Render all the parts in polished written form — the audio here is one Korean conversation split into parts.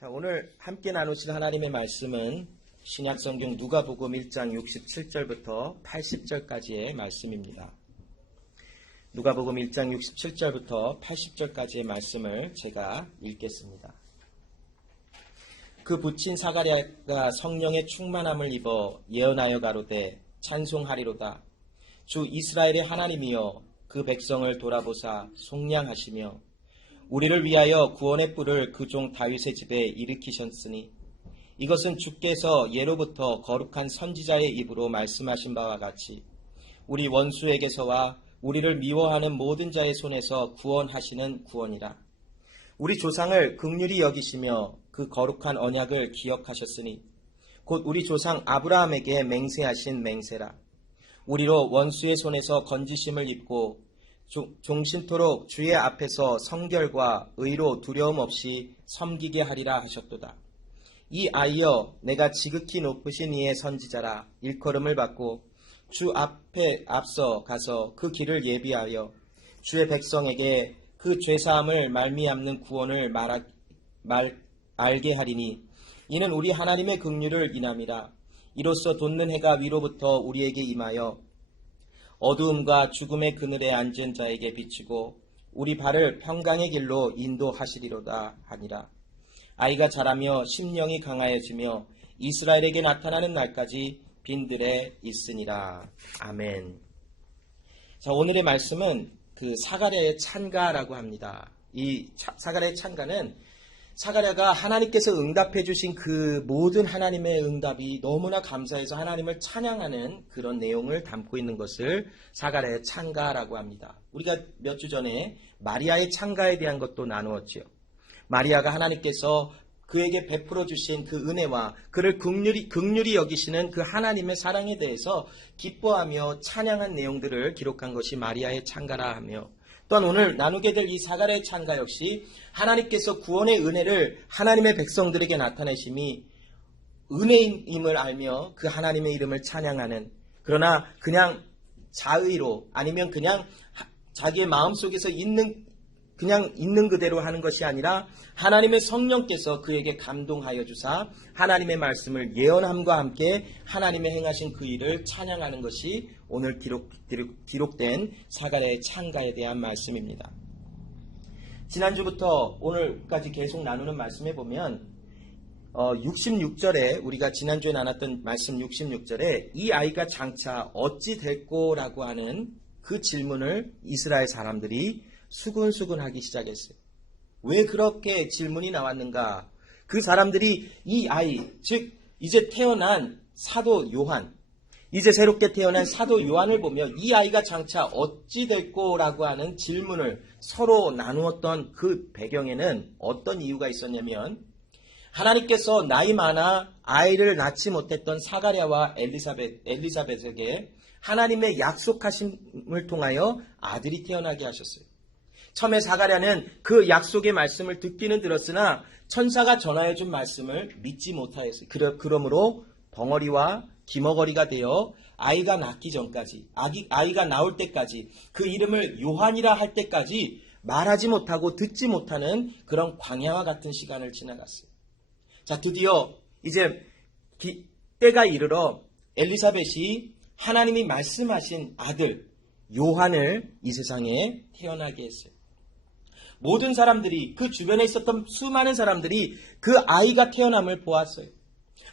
자, 오늘 함께 나누실 하나님의 말씀은 신약성경 누가복음 1장 67절부터 80절까지의 말씀입니다. 누가복음 1장 67절부터 80절까지의 말씀을 제가 읽겠습니다. 그 붙인 사가랴가 성령의 충만함을 입어 예언하여 가로되 찬송하리로다. 주 이스라엘의 하나님이여 그 백성을 돌아보사 속량하시며 우리를 위하여 구원의 뿔을 그 종 다윗의 집에 일으키셨으니 이것은 주께서 예로부터 거룩한 선지자의 입으로 말씀하신 바와 같이 우리 원수에게서와 우리를 미워하는 모든 자의 손에서 구원하시는 구원이라. 우리 조상을 긍휼히 여기시며 그 거룩한 언약을 기억하셨으니 곧 우리 조상 아브라함에게 맹세하신 맹세라. 우리로 원수의 손에서 건지심을 입고 종신토록 주의 앞에서 성결과 의로 두려움 없이 섬기게 하리라 하셨도다. 이 아이여 내가 지극히 높으신 이의 선지자라. 일컬음을 받고 주 앞에 앞서 가서 그 길을 예비하여 주의 백성에게 그 죄사함을 말미암는 구원을 알게 하리니 이는 우리 하나님의 긍휼을 인함이라. 이로써 돋는 해가 위로부터 우리에게 임하여 어두움과 죽음의 그늘에 앉은 자에게 비추고 우리 발을 평강의 길로 인도하시리로다 하니라. 아이가 자라며 심령이 강하여지며 이스라엘에게 나타나는 날까지 빈들에 있으니라. 아멘. 자, 오늘의 말씀은 그 사가랴의 찬가라고 합니다. 이 사가랴의 찬가는 사가랴가 하나님께서 응답해 주신 그 모든 하나님의 응답이 너무나 감사해서 하나님을 찬양하는 그런 내용을 담고 있는 것을 사가랴의 찬가라고 합니다. 우리가 몇 주 전에 마리아의 찬가에 대한 것도 나누었지요. 마리아가 하나님께서 그에게 베풀어 주신 그 은혜와 그를 긍휼히 여기시는 그 하나님의 사랑에 대해서 기뻐하며 찬양한 내용들을 기록한 것이 마리아의 찬가라 하며, 또한 오늘 나누게 될 이 사가랴의 찬가 역시 하나님께서 구원의 은혜를 하나님의 백성들에게 나타내심이 은혜임을 알며 그 하나님의 이름을 찬양하는, 그러나 그냥 자의로 아니면 그냥 자기의 마음속에서 그냥 있는 그대로 하는 것이 아니라 하나님의 성령께서 그에게 감동하여 주사 하나님의 말씀을 예언함과 함께 하나님의 행하신 그 일을 찬양하는 것이 오늘 기록된 사가랴의 찬가에 대한 말씀입니다. 지난주부터 오늘까지 계속 나누는 말씀에 보면 66절에 우리가 지난주에 나눴던 말씀 66절에 이 아이가 장차 어찌 될꼬라고 하는 그 질문을 이스라엘 사람들이 수근수근하기 시작했어요. 왜 그렇게 질문이 나왔는가? 그 사람들이 이 아이, 즉 이제 태어난 사도 요한, 이제 새롭게 태어난 사도 요한을 보며 이 아이가 장차 어찌 될꼬라고 하는 질문을 서로 나누었던 그 배경에는 어떤 이유가 있었냐면, 하나님께서 나이 많아 아이를 낳지 못했던 사가랴와 엘리사벳에게 하나님의 약속하심을 통하여 아들이 태어나게 하셨어요. 처음에 사가랴는 그 약속의 말씀을 듣기는 들었으나 천사가 전하여 준 말씀을 믿지 못하였어요. 그러므로 벙어리와 기머거리가 되어 아이가 낳기 전까지, 아이가 나올 때까지, 그 이름을 요한이라 할 때까지 말하지 못하고 듣지 못하는 그런 광야와 같은 시간을 지나갔어요. 자, 드디어 이제 때가 이르러 엘리사벳이 하나님이 말씀하신 아들 요한을 이 세상에 태어나게 했어요. 모든 사람들이, 그 주변에 있었던 수많은 사람들이 그 아이가 태어남을 보았어요.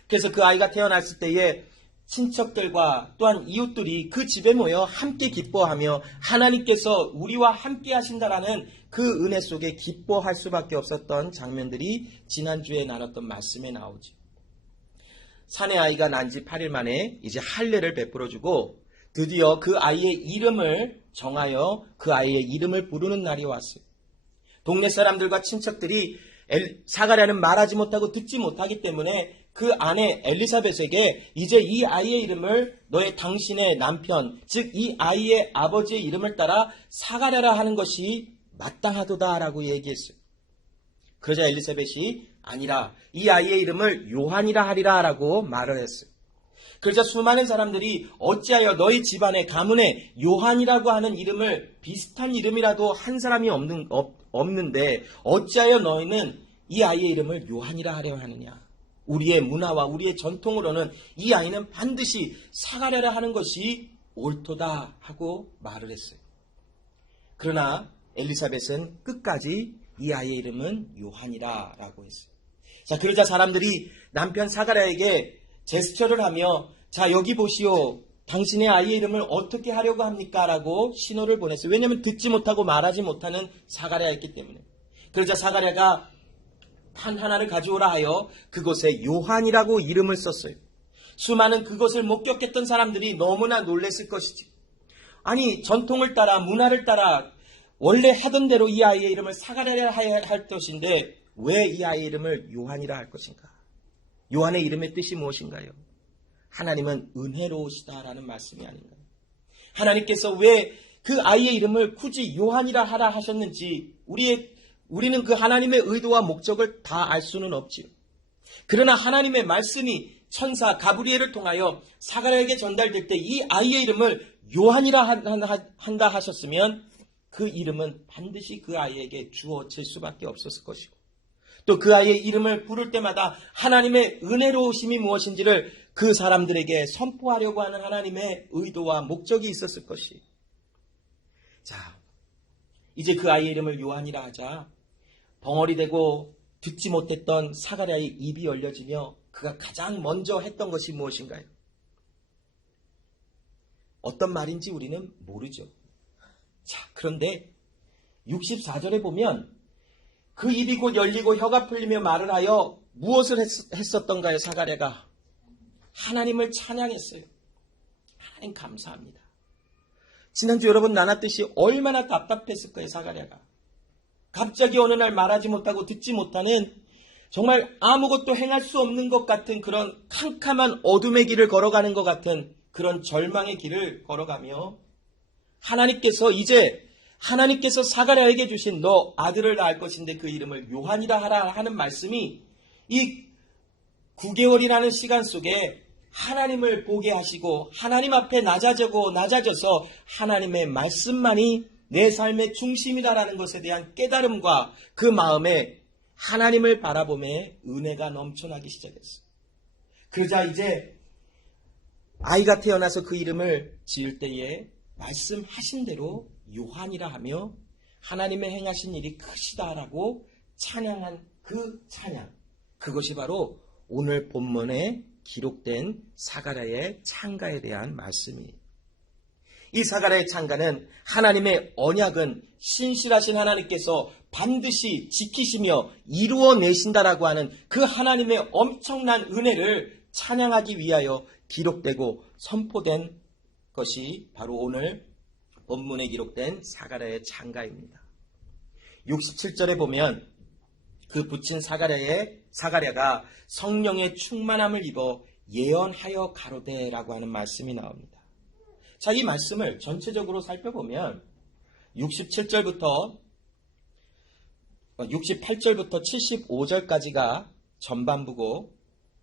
그래서 그 아이가 태어났을 때에 친척들과 또한 이웃들이 그 집에 모여 함께 기뻐하며 하나님께서 우리와 함께 하신다라는 그 은혜 속에 기뻐할 수밖에 없었던 장면들이 지난주에 나눴던 말씀에 나오죠. 사내 아이가 난 지 8일 만에 이제 할례를 베풀어주고 드디어 그 아이의 이름을 정하여 그 아이의 이름을 부르는 날이 왔어요. 동네 사람들과 친척들이 사가랴는 말하지 못하고 듣지 못하기 때문에 그 아내 엘리사벳에게 이제 이 아이의 이름을 당신의 남편, 즉 이 아이의 아버지의 이름을 따라 사가랴라 하는 것이 마땅하도다라고 얘기했어요. 그러자 엘리사벳이 아니라 이 아이의 이름을 요한이라 하리라 라고 말을 했어요. 그러자 수많은 사람들이 어찌하여 너희 집안의 가문에 요한이라고 하는 이름을 비슷한 이름이라도 한 사람이 없는데 어찌하여 너희는 이 아이의 이름을 요한이라 하려 하느냐? 우리의 문화와 우리의 전통으로는 이 아이는 반드시 사가랴라 하는 것이 옳도다 하고 말을 했어요. 그러나 엘리사벳은 끝까지 이 아이의 이름은 요한이라 라고 했어요. 자, 그러자 사람들이 남편 사가랴에게 제스처를 하며 자, 여기 보시오. 당신의 아이의 이름을 어떻게 하려고 합니까? 라고 신호를 보냈어요. 왜냐하면 듣지 못하고 말하지 못하는 사가랴였기 때문에. 그러자 사가랴가 판 하나를 가져오라 하여 그곳에 요한이라고 이름을 썼어요. 수많은 그것을 목격했던 사람들이 너무나 놀랐을 것이지. 아니, 전통을 따라 문화를 따라 원래 하던 대로 이 아이의 이름을 사가랴라 할 것인데 왜 이 아이의 이름을 요한이라 할 것인가? 요한의 이름의 뜻이 무엇인가요? 하나님은 은혜로우시다라는 말씀이 아닌가요? 하나님께서 왜 그 아이의 이름을 굳이 요한이라 하라 하셨는지 우리는 그 하나님의 의도와 목적을 다 알 수는 없지요. 그러나 하나님의 말씀이 천사 가브리엘을 통하여 사가랴에게 전달될 때 이 아이의 이름을 요한이라 한다 하셨으면 그 이름은 반드시 그 아이에게 주어질 수밖에 없었을 것이고 또 그 아이의 이름을 부를 때마다 하나님의 은혜로우심이 무엇인지를 그 사람들에게 선포하려고 하는 하나님의 의도와 목적이 있었을 것이. 자, 이제 그 아이의 이름을 요한이라 하자 벙어리 되고 듣지 못했던 사가랴의 입이 열려지며 그가 가장 먼저 했던 것이 무엇인가요? 어떤 말인지 우리는 모르죠. 자, 그런데 64절에 보면 그 입이 곧 열리고 혀가 풀리며 말을 하여 무엇을 했었던가요? 사가랴가 하나님을 찬양했어요. 하나님 감사합니다. 지난주 여러분 나눴듯이 얼마나 답답했을 거예요. 사가랴가 갑자기 어느 날 말하지 못하고 듣지 못하는 정말 아무것도 행할 수 없는 것 같은 그런 캄캄한 어둠의 길을 걸어가는 것 같은 그런 절망의 길을 걸어가며 하나님께서 사가랴에게 주신 너 아들을 낳을 것인데 그 이름을 요한이라 하라 하는 말씀이 이 9개월이라는 시간 속에 하나님을 보게 하시고 하나님 앞에 낮아져서 하나님의 말씀만이 내 삶의 중심이다라는 것에 대한 깨달음과 그 마음에 하나님을 바라보며 은혜가 넘쳐나기 시작했어요. 그러자 이제 아이가 태어나서 그 이름을 지을 때에 말씀하신 대로 요한이라 하며 하나님의 행하신 일이 크시다라고 찬양한 그 찬양, 그것이 바로 오늘 본문에 기록된 사가랴의 창가에 대한 말씀이에요. 이 사가랴의 창가는 하나님의 언약은 신실하신 하나님께서 반드시 지키시며 이루어내신다라고 하는 그 하나님의 엄청난 은혜를 찬양하기 위하여 기록되고 선포된 것이 바로 오늘 본문에 기록된 사가랴의 창가입니다. 67절에 보면 그 붙인 사가랴가 성령의 충만함을 입어 예언하여 가로되라고 하는 말씀이 나옵니다. 자, 이 말씀을 전체적으로 살펴보면 68절부터 75절까지가 전반부고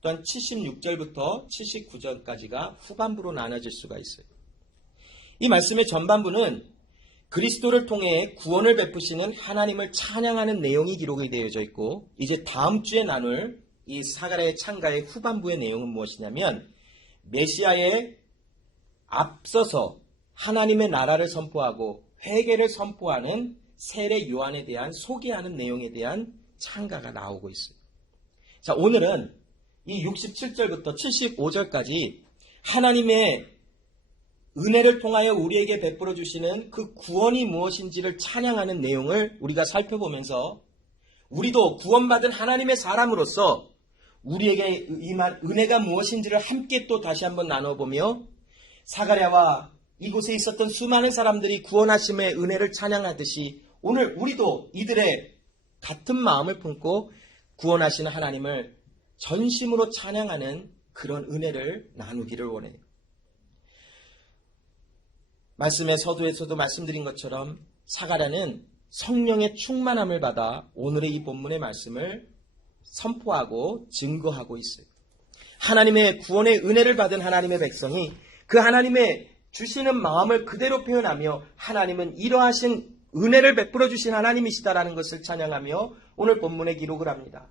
또한 76절부터 79절까지가 후반부로 나눠질 수가 있어요. 이 말씀의 전반부는 그리스도를 통해 구원을 베푸시는 하나님을 찬양하는 내용이 기록이 되어져 있고 이제 다음 주에 나눌 이 사가랴의 창가의 후반부의 내용은 무엇이냐면 메시아에 앞서서 하나님의 나라를 선포하고 회개를 선포하는 세례 요한에 대한 소개하는 내용에 대한 창가가 나오고 있어요. 자, 오늘은 이 67절부터 75절까지 하나님의 은혜를 통하여 우리에게 베풀어 주시는 그 구원이 무엇인지를 찬양하는 내용을 우리가 살펴보면서 우리도 구원받은 하나님의 사람으로서 우리에게 임한 은혜가 무엇인지를 함께 또 다시 한번 나눠보며 사가랴와 이곳에 있었던 수많은 사람들이 구원하심의 은혜를 찬양하듯이 오늘 우리도 이들의 같은 마음을 품고 구원하시는 하나님을 전심으로 찬양하는 그런 은혜를 나누기를 원해요. 말씀의 서두에서도 말씀드린 것처럼 사가랴는 성령의 충만함을 받아 오늘의 이 본문의 말씀을 선포하고 증거하고 있어요. 하나님의 구원의 은혜를 받은 하나님의 백성이 그 하나님의 주시는 마음을 그대로 표현하며 하나님은 이러하신 은혜를 베풀어 주신 하나님이시다라는 것을 찬양하며 오늘 본문에 기록을 합니다.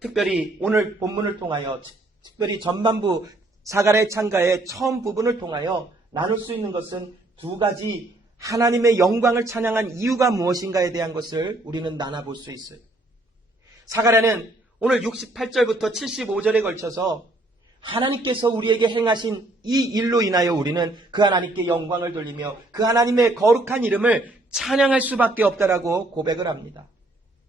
특별히 오늘 본문을 통하여 특별히 전반부 사가랴의 창가의 처음 부분을 통하여 나눌 수 있는 것은 두 가지 하나님의 영광을 찬양한 이유가 무엇인가에 대한 것을 우리는 나눠볼 수 있어요. 사가랴는 오늘 68절부터 75절에 걸쳐서 하나님께서 우리에게 행하신 이 일로 인하여 우리는 그 하나님께 영광을 돌리며 그 하나님의 거룩한 이름을 찬양할 수밖에 없다라고 고백을 합니다.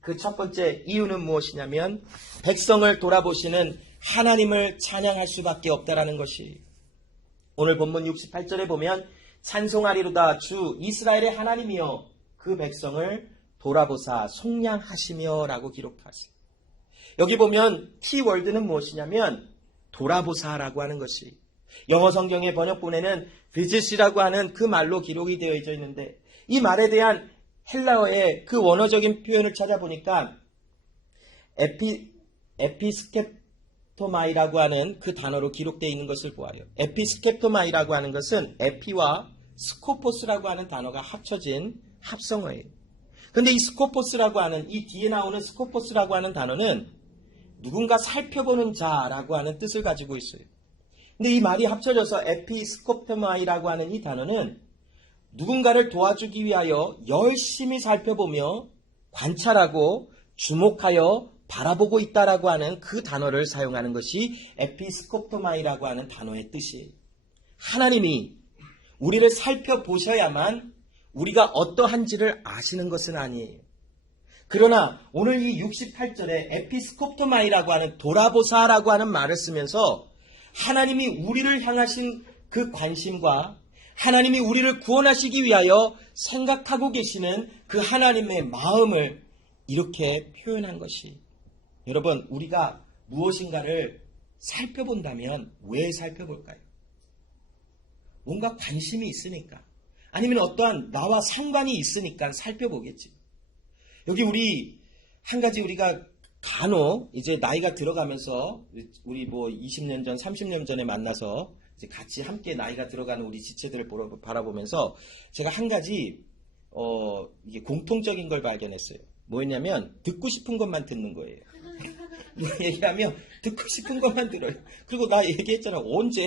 그 첫 번째 이유는 무엇이냐면 백성을 돌아보시는 하나님을 찬양할 수밖에 없다라는 것이 오늘 본문 68절에 보면 찬송하리로다 주 이스라엘의 하나님이여 그 백성을 돌아보사 속량하시며 라고 기록하십니다. 여기 보면 키워드는 무엇이냐면 돌아보사라고 하는 것이 영어 성경의 번역본에는 visit이라고 하는 그 말로 기록이 되어져 있는데 이 말에 대한 헬라어의 그 원어적인 표현을 찾아보니까 에피스케토마이라고 하는 그 단어로 기록되어 있는 것을 보아요. 에피스케토마이라고 하는 것은 에피와 스코포스라고 하는 단어가 합쳐진 합성어예요. 그런데 이 스코포스라고 하는 이 뒤에 나오는 스코포스라고 하는 단어는 누군가 살펴보는 자라고 하는 뜻을 가지고 있어요. 근데 이 말이 합쳐져서 에피스코토마이라고 하는 이 단어는 누군가를 도와주기 위하여 열심히 살펴보며 관찰하고 주목하여 바라보고 있다라고 하는 그 단어를 사용하는 것이 에피스코토마이라고 하는 단어의 뜻이에요. 하나님이 우리를 살펴보셔야만 우리가 어떠한지를 아시는 것은 아니에요. 그러나 오늘 이 68절에 에피스코토마이라고 하는 돌아보사라고 하는 말을 쓰면서 하나님이 우리를 향하신 그 관심과 하나님이 우리를 구원하시기 위하여 생각하고 계시는 그 하나님의 마음을 이렇게 표현한 것이 여러분 우리가 무엇인가를 살펴본다면 왜 살펴볼까요? 뭔가 관심이 있으니까 아니면 어떠한 나와 상관이 있으니까 살펴보겠지. 여기 우리 한 가지 우리가 간혹 이제 나이가 들어가면서 우리 뭐 20년 전 30년 전에 만나서 이제 같이 함께 나이가 들어가는 우리 지체들을 바라보면서 제가 한 가지 이게 공통적인 걸 발견했어요. 뭐였냐면 듣고 싶은 것만 듣는 거예요. 얘기하면 듣고 싶은 것만 들어요. 그리고 나 얘기했잖아. 언제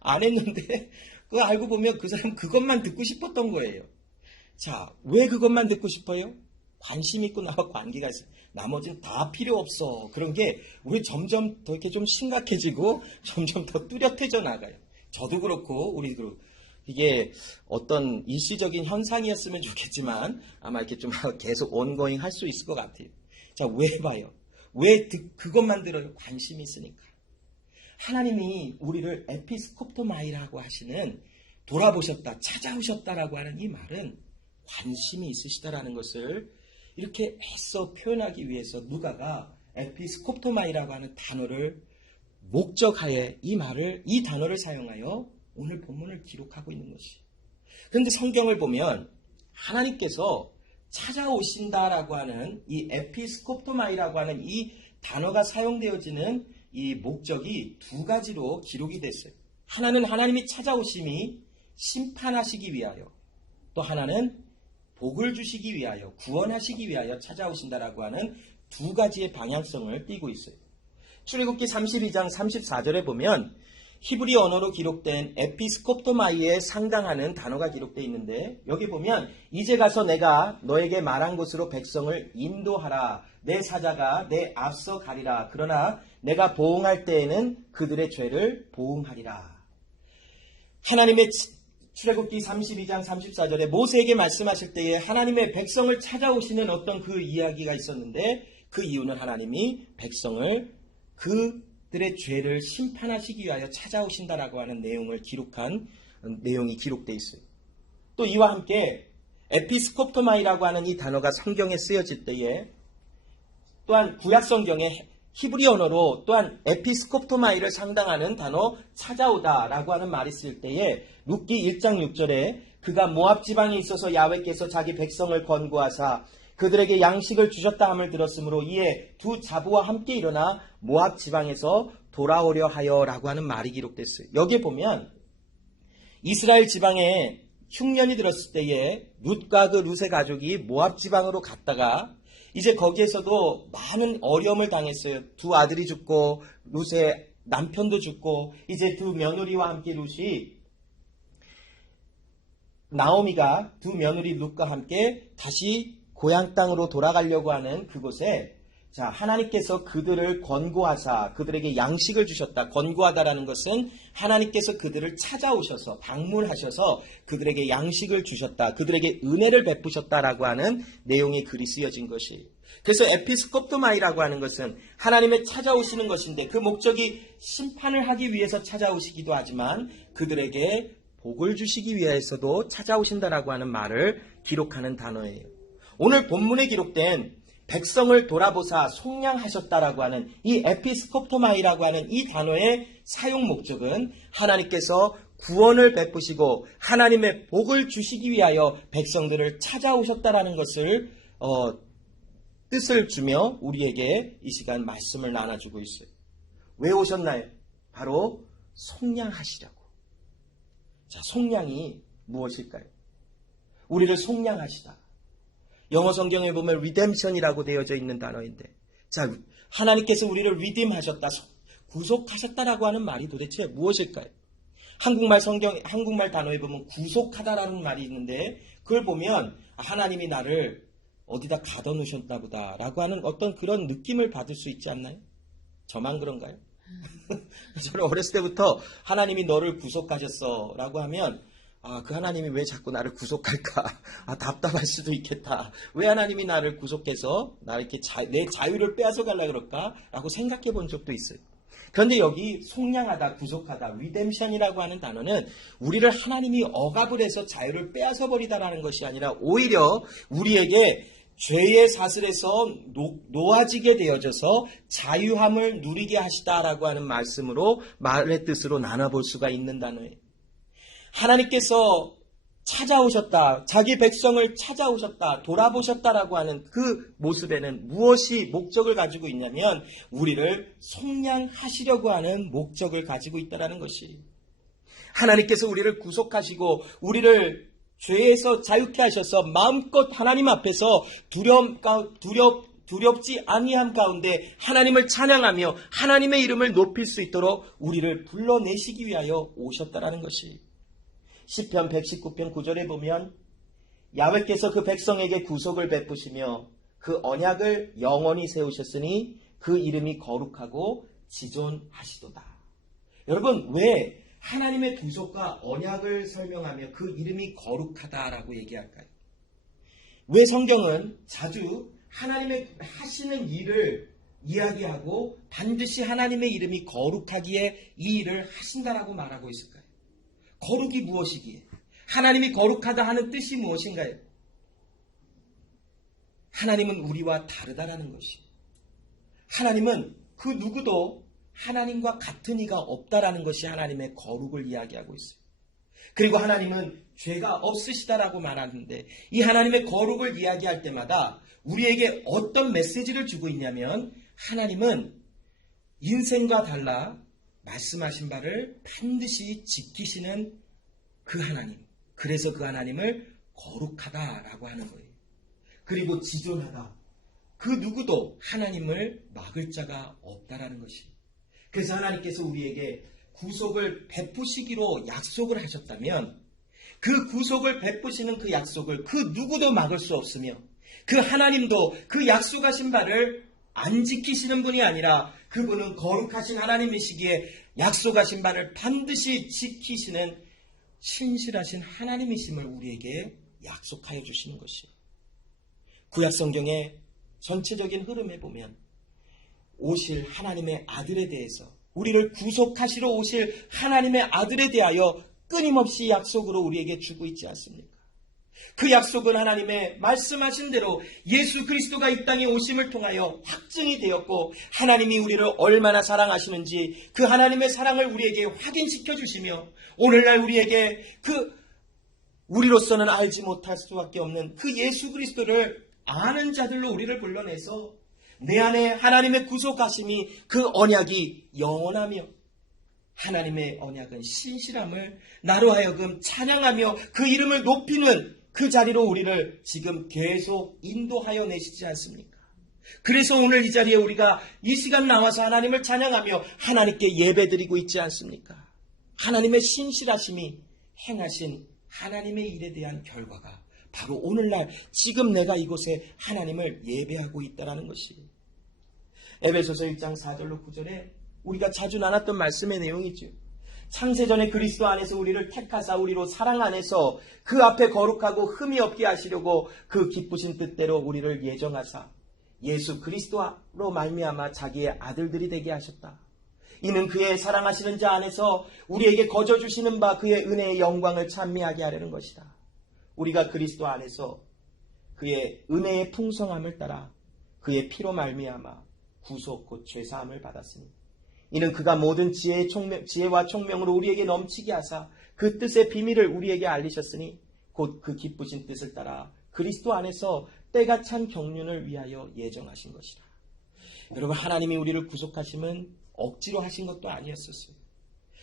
안 했는데 그거 알고 보면 그 사람 그것만 듣고 싶었던 거예요. 자, 왜 그것만 듣고 싶어요? 관심 있고 나와 관계가 있어요. 나머지는 다 필요 없어. 그런 게 우리 점점 더 이렇게 좀 심각해지고 점점 더 뚜렷해져 나가요. 저도 그렇고 우리도 이게 어떤 일시적인 현상이었으면 좋겠지만 아마 이렇게 좀 계속 온고잉 할 수 있을 것 같아요. 자, 왜 봐요? 왜 그것만 들어요? 관심이 있으니까. 하나님이 우리를 에피스코토마이라고 하시는 돌아보셨다, 찾아오셨다라고 하는 이 말은 관심이 있으시다라는 것을 이렇게 애써 표현하기 위해서 누가가 에피스코토마이라고 하는 단어를 목적하에 이 단어를 사용하여 오늘 본문을 기록하고 있는 것이. 그런데 성경을 보면 하나님께서 찾아오신다라고 하는 이 에피스코토마이라고 하는 이 단어가 사용되어지는 이 목적이 두 가지로 기록이 됐어요. 하나는 하나님이 찾아오심이 심판하시기 위하여, 또 하나는 복을 주시기 위하여, 구원하시기 위하여 찾아오신다라고 하는 두 가지의 방향성을 띠고 있어요. 출애굽기 32장 34절에 보면 히브리 언어로 기록된 에피스코토마이에 상당하는 단어가 기록되어 있는데 여기 보면 이제 가서 내가 너에게 말한 곳으로 백성을 인도하라. 내 사자가 내 앞서 가리라. 그러나 내가 보응할 때에는 그들의 죄를 보응하리라. 하나님의 출애굽기 32장 34절에 모세에게 말씀하실 때에 하나님의 백성을 찾아오시는 어떤 그 이야기가 있었는데 그 이유는 하나님이 백성을 그들의 죄를 심판하시기 위하여 찾아오신다라고 하는 내용을 기록한 내용이 기록되어 있어요. 또 이와 함께 에피스코토마이라고 하는 이 단어가 성경에 쓰여질 때에 또한 구약 성경에 히브리 언어로 또한 에피스코토마이를 상당하는 단어 찾아오다라고 하는 말이 쓸 때에 룻기 1장 6절에 그가 모압 지방에 있어서 야훼께서 자기 백성을 권고하사 그들에게 양식을 주셨다 함을 들었으므로 이에 두 자부와 함께 일어나 모압 지방에서 돌아오려 하여라고 하는 말이 기록됐어요. 여기에 보면 이스라엘 지방에 흉년이 들었을 때에 룻과 그 룻의 가족이 모압 지방으로 갔다가 이제 거기에서도 많은 어려움을 당했어요. 두 아들이 죽고 룻의 남편도 죽고 이제 두 며느리와 함께 룻이 나오미가 두 며느리 룻과 함께 다시 고향 땅으로 돌아가려고 하는 그곳에 자, 하나님께서 그들을 권고하사 그들에게 양식을 주셨다. 권고하다라는 것은 하나님께서 그들을 찾아오셔서 방문하셔서 그들에게 양식을 주셨다. 그들에게 은혜를 베푸셨다라고 하는 내용의 글이 쓰여진 것이. 그래서 에피스kop토마이라고 하는 것은 하나님의 찾아오시는 것인데 그 목적이 심판을 하기 위해서 찾아오시기도 하지만 그들에게 복을 주시기 위해서도 찾아오신다라고 하는 말을 기록하는 단어예요. 오늘 본문에 기록된 백성을 돌아보사 속량하셨다라고 하는 이 에피스kop토마이라고 하는 이 단어의 사용 목적은 하나님께서 구원을 베푸시고 하나님의 복을 주시기 위하여 백성들을 찾아오셨다라는 것을 뜻을 주며 우리에게 이 시간 말씀을 나눠주고 있어요. 왜 오셨나요? 바로 속량하시려고. 자, 속량이 무엇일까요? 우리를 속량하시다. 영어 성경에 보면 redemption이라고 되어져 있는 단어인데, 자, 하나님께서 우리를 redeem하셨다, 구속하셨다라고 하는 말이 도대체 무엇일까요? 한국말 단어에 보면 구속하다라는 말이 있는데, 그걸 보면 하나님이 나를 어디다 가둬놓으셨나 보다라고 하는 어떤 그런 느낌을 받을 수 있지 않나요? 저만 그런가요? 저는 어렸을 때부터 하나님이 너를 구속하셨어 라고 하면 그 하나님이 왜 자꾸 나를 구속할까? 답답할 수도 있겠다. 왜 하나님이 나를 구속해서 나 이렇게 내 자유를 빼앗아 가려고 그럴까? 라고 생각해 본 적도 있어요. 그런데 여기 속량하다, 구속하다, 리뎀션이라고 하는 단어는 우리를 하나님이 억압을 해서 자유를 빼앗아 버리다라는 것이 아니라 오히려 우리에게 죄의 사슬에서 놓아지게 되어져서 자유함을 누리게 하시다라고 하는 말씀으로 말의 뜻으로 나눠볼 수가 있는 단어예요. 하나님께서 찾아오셨다, 자기 백성을 찾아오셨다, 돌아보셨다라고 하는 그 모습에는 무엇이 목적을 가지고 있냐면 우리를 속량하시려고 하는 목적을 가지고 있다라는 것이. 하나님께서 우리를 구속하시고 우리를 죄에서 자유케 하셔서 마음껏 하나님 앞에서 두렵지 아니함 가운데 하나님을 찬양하며 하나님의 이름을 높일 수 있도록 우리를 불러내시기 위하여 오셨다라는 것이. 시편 119편 9절에 보면 야훼께서 그 백성에게 구속을 베푸시며 그 언약을 영원히 세우셨으니 그 이름이 거룩하고 지존하시도다. 여러분, 왜 하나님의 구속과 언약을 설명하며 그 이름이 거룩하다라고 얘기할까요? 왜 성경은 자주 하나님의 하시는 일을 이야기하고 반드시 하나님의 이름이 거룩하기에 이 일을 하신다라고 말하고 있을까요? 거룩이 무엇이기에? 하나님이 거룩하다 하는 뜻이 무엇인가요? 하나님은 우리와 다르다라는 것이. 하나님은 그 누구도 하나님과 같은 이가 없다라는 것이 하나님의 거룩을 이야기하고 있어요. 그리고 하나님은 죄가 없으시다라고 말하는데 이 하나님의 거룩을 이야기할 때마다 우리에게 어떤 메시지를 주고 있냐면 하나님은 인생과 달라 말씀하신 바를 반드시 지키시는 그 하나님. 그래서 그 하나님을 거룩하다라고 하는 거예요. 그리고 지존하다. 그 누구도 하나님을 막을 자가 없다라는 것이. 그래서 하나님께서 우리에게 구속을 베푸시기로 약속을 하셨다면 그 구속을 베푸시는 그 약속을 그 누구도 막을 수 없으며 그 하나님도 그 약속하신 바를 안 지키시는 분이 아니라 그분은 거룩하신 하나님이시기에 약속하신 바를 반드시 지키시는 신실하신 하나님이심을 우리에게 약속하여 주시는 것이에요. 구약성경의 전체적인 흐름에 보면 오실 하나님의 아들에 대해서 우리를 구속하시러 오실 하나님의 아들에 대하여 끊임없이 약속으로 우리에게 주고 있지 않습니까? 그 약속은 하나님의 말씀하신 대로 예수 그리스도가 이 땅에 오심을 통하여 확증이 되었고 하나님이 우리를 얼마나 사랑하시는지 그 하나님의 사랑을 우리에게 확인시켜 주시며 오늘날 우리에게 우리로서는 알지 못할 수밖에 없는 그 예수 그리스도를 아는 자들로 우리를 불러내서 내 안에 하나님의 구속하심이 그 언약이 영원하며 하나님의 언약은 신실함을 나로 하여금 찬양하며 그 이름을 높이는 그 자리로 우리를 지금 계속 인도하여 내시지 않습니까? 그래서 오늘 이 자리에 우리가 이 시간 나와서 하나님을 찬양하며 하나님께 예배드리고 있지 않습니까? 하나님의 신실하심이 행하신 하나님의 일에 대한 결과가 바로 오늘날 지금 내가 이곳에 하나님을 예배하고 있다는 것이 에베소서 1장 4절로 9절에 우리가 자주 나눴던 말씀의 내용이죠. 창세전에 그리스도 안에서 우리를 택하사 우리로 사랑 안에서 그 앞에 거룩하고 흠이 없게 하시려고 그 기쁘신 뜻대로 우리를 예정하사 예수 그리스도로 말미암아 자기의 아들들이 되게 하셨다. 이는 그의 사랑하시는 자 안에서 우리에게 거저 주시는 바 그의 은혜의 영광을 찬미하게 하려는 것이다. 우리가 그리스도 안에서 그의 은혜의 풍성함을 따라 그의 피로 말미암아 구속 곧 죄사함을 받았으니 이는 그가 모든 지혜와 총명으로 우리에게 넘치게 하사 그 뜻의 비밀을 우리에게 알리셨으니 곧 그 기쁘신 뜻을 따라 그리스도 안에서 때가 찬 경륜을 위하여 예정하신 것이라. 여러분, 하나님이 우리를 구속하심은 억지로 하신 것도 아니었었어요.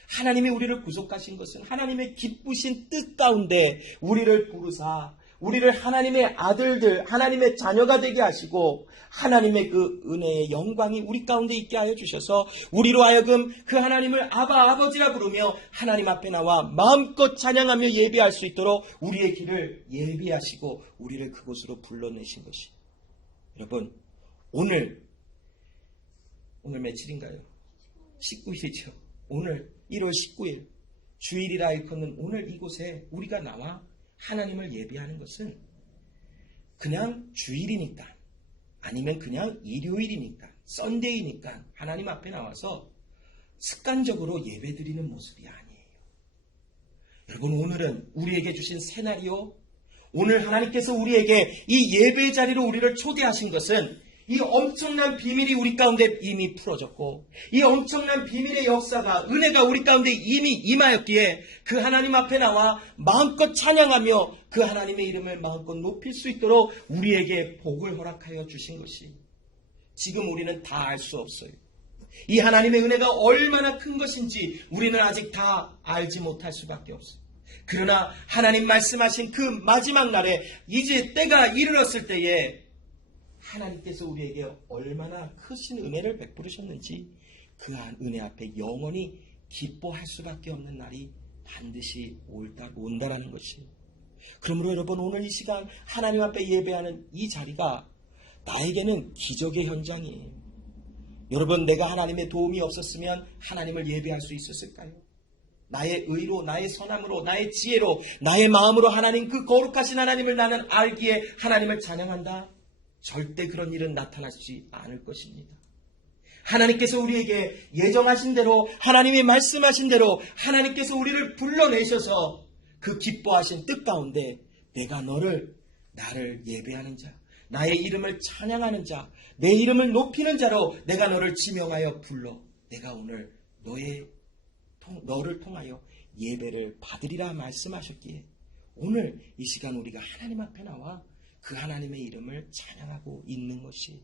하나님이 우리를 구속하신 것은 하나님의 기쁘신 뜻 가운데 우리를 부르사 우리를 하나님의 아들들, 하나님의 자녀가 되게 하시고 하나님의 그 은혜의 영광이 우리 가운데 있게 하여 주셔서 우리로 하여금 그 하나님을 아바 아버지라 부르며 하나님 앞에 나와 마음껏 찬양하며 예배할 수 있도록 우리의 길을 예비하시고 우리를 그곳으로 불러내신 것이. 여러분, 오늘 며칠인가요? 19일이죠. 오늘 1월 19일 주일이라 일컫는 오늘 이곳에 우리가 나와 하나님을 예배하는 것은 그냥 주일이니까 아니면 그냥 일요일이니까 썬데이니까 하나님 앞에 나와서 습관적으로 예배드리는 모습이 아니에요. 여러분, 오늘은 우리에게 주신 새날이요, 오늘 하나님께서 우리에게 이 예배 자리로 우리를 초대하신 것은 이 엄청난 비밀이 우리 가운데 이미 풀어졌고 이 엄청난 비밀의 역사가 은혜가 우리 가운데 이미 임하였기에 그 하나님 앞에 나와 마음껏 찬양하며 그 하나님의 이름을 마음껏 높일 수 있도록 우리에게 복을 허락하여 주신 것이 지금 우리는 다 알 수 없어요. 이 하나님의 은혜가 얼마나 큰 것인지 우리는 아직 다 알지 못할 수밖에 없어요. 그러나 하나님 말씀하신 그 마지막 날에 이제 때가 이르렀을 때에 하나님께서 우리에게 얼마나 크신 은혜를 베푸셨는지 그 은혜 앞에 영원히 기뻐할 수밖에 없는 날이 반드시 온다라는 것이. 그러므로 여러분, 오늘 이 시간 하나님 앞에 예배하는 이 자리가 나에게는 기적의 현장이에요. 여러분, 내가 하나님의 도움이 없었으면 하나님을 예배할 수 있었을까요? 나의 의로, 나의 선함으로, 나의 지혜로, 나의 마음으로 하나님, 그 거룩하신 하나님을 나는 알기에 하나님을 찬양한다? 절대 그런 일은 나타나지 않을 것입니다. 하나님께서 우리에게 예정하신 대로, 하나님이 말씀하신 대로 하나님께서 우리를 불러내셔서 그 기뻐하신 뜻 가운데 내가 나를 예배하는 자, 나의 이름을 찬양하는 자, 내 이름을 높이는 자로 내가 너를 지명하여 불러 내가 오늘 너를 통하여 예배를 받으리라 말씀하셨기에 오늘 이 시간 우리가 하나님 앞에 나와 그 하나님의 이름을 찬양하고 있는 것이,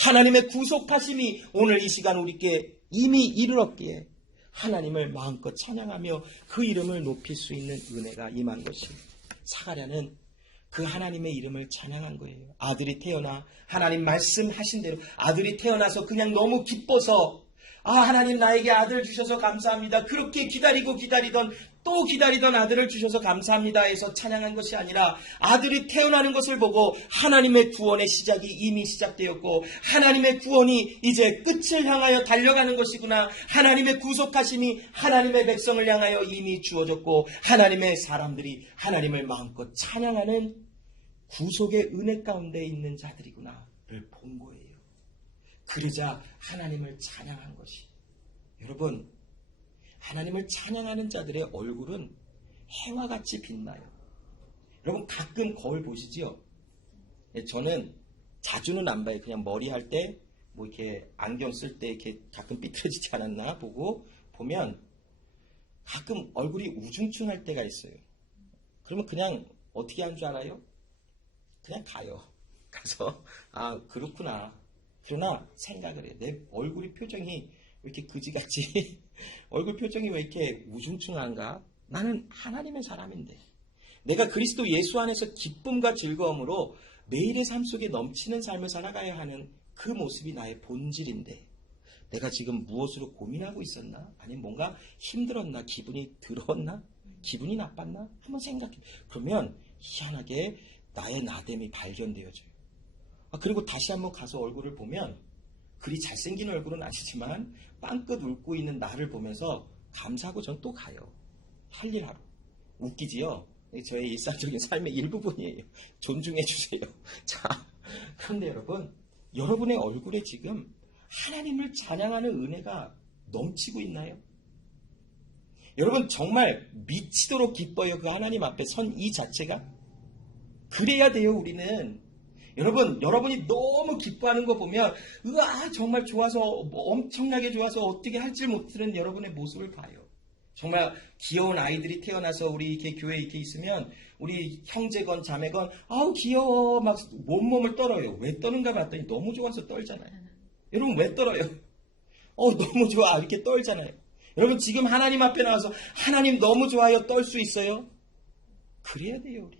하나님의 구속하심이 오늘 이 시간 우리께 이미 이르렀기에 하나님을 마음껏 찬양하며 그 이름을 높일 수 있는 은혜가 임한 것이, 사가랴는 그 하나님의 이름을 찬양한 거예요. 아들이 태어나 하나님 말씀하신 대로 아들이 태어나서 그냥 너무 기뻐서 하나님 나에게 아들 주셔서 감사합니다. 그렇게 기다리던 아들을 주셔서 감사합니다 해서 찬양한 것이 아니라 아들이 태어나는 것을 보고 하나님의 구원의 시작이 이미 시작되었고 하나님의 구원이 이제 끝을 향하여 달려가는 것이구나. 하나님의 구속하심이 하나님의 백성을 향하여 이미 주어졌고 하나님의 사람들이 하나님을 마음껏 찬양하는 구속의 은혜 가운데 있는 자들이구나를 본 거예요. 그러자 하나님을 찬양한 것이. 여러분, 하나님을 찬양하는 자들의 얼굴은 해와 같이 빛나요. 여러분, 가끔 거울 보시지요? 저는 자주는 안 봐요. 그냥 머리 할 때 뭐 이렇게 안경 쓸 때 이렇게 가끔 삐뚤어지지 않았나 보면 가끔 얼굴이 우중충할 때가 있어요. 그러면 그냥 어떻게 하는 줄 알아요? 그냥 가요. 가서 그렇구나. 그러나 생각을 해요. 내 얼굴이 표정이 왜 이렇게 그지같이 얼굴 표정이 왜 이렇게 우중충한가? 나는 하나님의 사람인데 내가 그리스도 예수 안에서 기쁨과 즐거움으로 매일의 삶 속에 넘치는 삶을 살아가야 하는 그 모습이 나의 본질인데 내가 지금 무엇으로 고민하고 있었나? 아니면 뭔가 힘들었나? 기분이 더러웠나? 기분이 나빴나? 한번 생각해. 그러면 희한하게 나의 나됨이 발견되어져요. 그리고 다시 한번 가서 얼굴을 보면 그리 잘생긴 얼굴은 아니지만 빵긋 웃고 있는 나를 보면서 감사하고 전 또 가요. 할 일 하러. 웃기지요? 저의 일상적인 삶의 일부분이에요. 존중해 주세요. 자, 그런데 여러분, 여러분의 얼굴에 지금 하나님을 찬양하는 은혜가 넘치고 있나요? 여러분 정말 미치도록 기뻐요. 그 하나님 앞에 선 이 자체가. 그래야 돼요. 우리는. 여러분이 너무 기뻐하는 거 보면 으아 정말 좋아서 엄청나게 좋아서 어떻게 할 줄 못하는 여러분의 모습을 봐요. 정말 귀여운 아이들이 태어나서 우리 이렇게 교회에 이렇게 있으면 우리 형제건 자매건 아우 귀여워 막 온몸을 떨어요. 왜 떠는가 봤더니 너무 좋아서 떨잖아요. 여러분 왜 떨어요? 너무 좋아 이렇게 떨잖아요. 여러분 지금 하나님 앞에 나와서 하나님 너무 좋아요 떨 수 있어요? 그래야 돼요. 우리.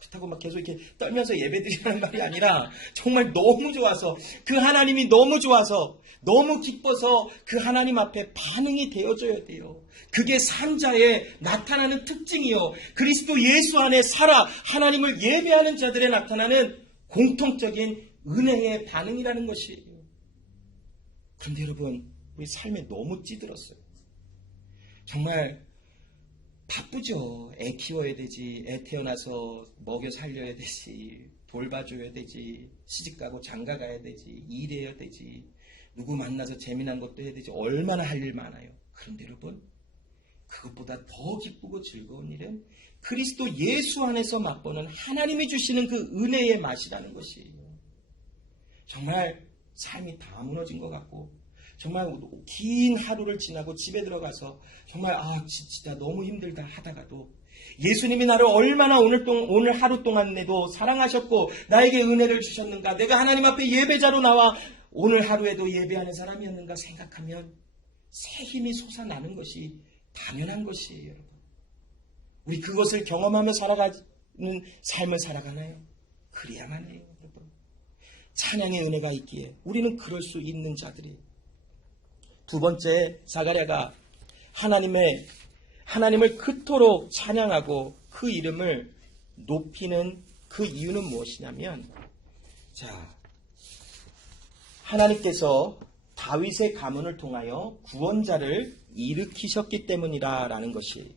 그렇다고 막 계속 이렇게 떨면서 예배드리라는 말이 아니라 정말 너무 좋아서 그 하나님이 너무 좋아서 너무 기뻐서 그 하나님 앞에 반응이 되어줘야 돼요. 그게 산자의 나타나는 특징이요. 그리스도 예수 안에 살아 하나님을 예배하는 자들에 나타나는 공통적인 은혜의 반응이라는 것이에요. 그런데 여러분 우리 삶에 너무 찌들었어요. 정말 바쁘죠. 애 키워야 되지. 애 태어나서 먹여 살려야 되지. 돌봐줘야 되지. 시집가고 장가 가야 되지. 일해야 되지. 누구 만나서 재미난 것도 해야 되지. 얼마나 할 일 많아요. 그런데 여러분 그것보다 더 기쁘고 즐거운 일은 그리스도 예수 안에서 맛보는 하나님이 주시는 그 은혜의 맛이라는 것이에요. 정말 삶이 다 무너진 것 같고 정말 긴 하루를 지나고 집에 들어가서 정말 진짜 너무 힘들다 하다가도 예수님이 나를 얼마나 오늘 하루 동안에도 사랑하셨고 나에게 은혜를 주셨는가, 내가 하나님 앞에 예배자로 나와 오늘 하루에도 예배하는 사람이었는가 생각하면 새 힘이 솟아나는 것이 당연한 것이에요. 여러분 우리 그것을 경험하며 살아가는 삶을 살아가나요? 그래야만 해요. 여러분 찬양의 은혜가 있기에 우리는 그럴 수 있는 자들이에요. 두 번째, 사가랴가 하나님을 그토록 찬양하고 그 이름을 높이는 그 이유는 무엇이냐면, 하나님께서 다윗의 가문을 통하여 구원자를 일으키셨기 때문이라는 것이에요.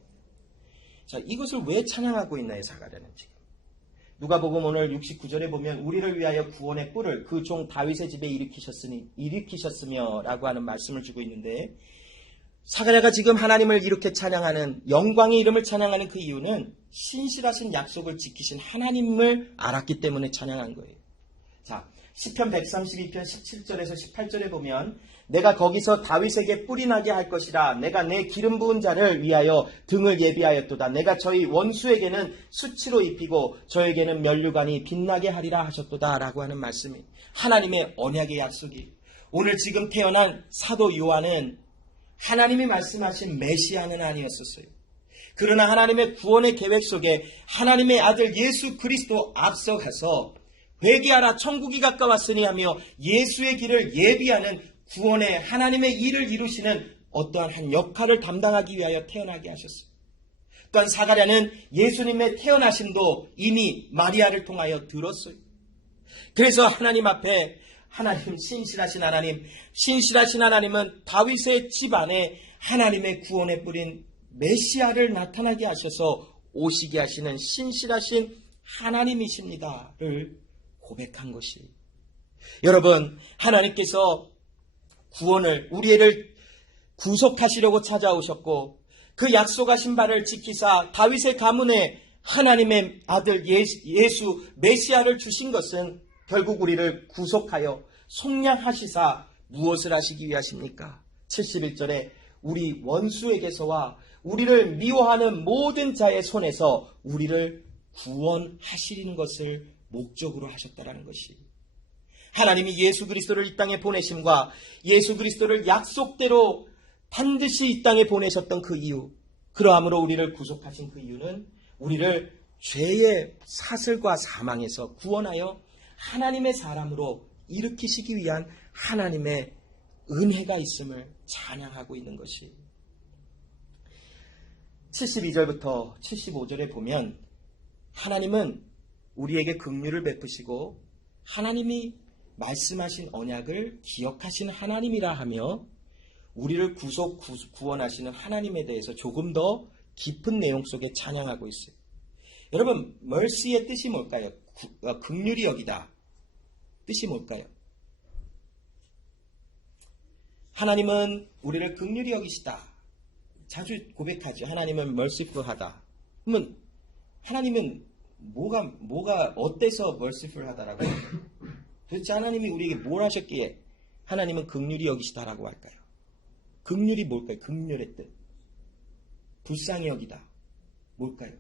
이것을 왜 찬양하고 있나요, 사가랴는 지금? 누가복음 오늘 69절에 보면 우리를 위하여 구원의 뿔을 그 종 다윗의 집에 일으키셨으며 라고 하는 말씀을 주고 있는데, 사가랴가 지금 하나님을 이렇게 찬양하는, 영광의 이름을 찬양하는 그 이유는 신실하신 약속을 지키신 하나님을 알았기 때문에 찬양한 거예요. 시편 132편 17절에서 18절에 보면 내가 거기서 다윗에게 뿔이 나게 할 것이라. 내가 내 기름 부은 자를 위하여 등을 예비하였도다. 내가 저희 원수에게는 수치로 입히고 저에게는 면류관이 빛나게 하리라 하셨도다 라고 하는 말씀이 하나님의 언약의 약속이. 오늘 지금 태어난 사도 요한은 하나님이 말씀하신 메시아는 아니었었어요. 그러나 하나님의 구원의 계획 속에 하나님의 아들 예수 그리스도 앞서가서 회개하라 천국이 가까웠으니 하며 예수의 길을 예비하는 구원의 하나님의 일을 이루시는 어떠한 한 역할을 담당하기 위하여 태어나게 하셨어요. 또한 사가랴는 예수님의 태어나심도 이미 마리아를 통하여 들었어요. 그래서 하나님 앞에 신실하신 하나님은 다윗의 집안에 하나님의 구원의 뿌린 메시아를 나타나게 하셔서 오시게 하시는 신실하신 하나님이십니다를 고백한 것이. 여러분 하나님께서 우리를 구속하시려고 찾아오셨고 그 약속하신 바를 지키사 다윗의 가문에 하나님의 아들 예수 메시아를 주신 것은 결국 우리를 구속하여 속량하시사 무엇을 하시기 위하십니까? 71절에 우리 원수에게서와 우리를 미워하는 모든 자의 손에서 우리를 구원하시는 것을 목적으로 하셨다라는 것이. 하나님이 예수 그리스도를 이 땅에 보내심과 예수 그리스도를 약속대로 반드시 이 땅에 보내셨던 그 이유, 그러함으로 우리를 구속하신 그 이유는 우리를 죄의 사슬과 사망에서 구원하여 하나님의 사람으로 일으키시기 위한 하나님의 은혜가 있음을 찬양하고 있는 것이 72절부터 75절에 보면 하나님은 우리에게 긍휼을 베푸시고 하나님이 말씀하신 언약을 기억하시는 하나님이라 하며 우리를 구원하시는 하나님에 대해서 조금 더 깊은 내용 속에 찬양하고 있어요. 여러분, mercy의 뜻이 뭘까요? 긍휼히 여기다. 뜻이 뭘까요? 하나님은 우리를 긍휼히 여기시다. 자주 고백하죠. 하나님은 merciful하다. 그러면 하나님은 뭐가 어때서 merciful하다라고 할까요? 도대체 하나님이 우리에게 뭘 하셨기에 하나님은 긍휼히 여기시다라고 할까요? 긍휼이 뭘까요? 긍휼의 뜻. 불쌍히 여기다. 뭘까요?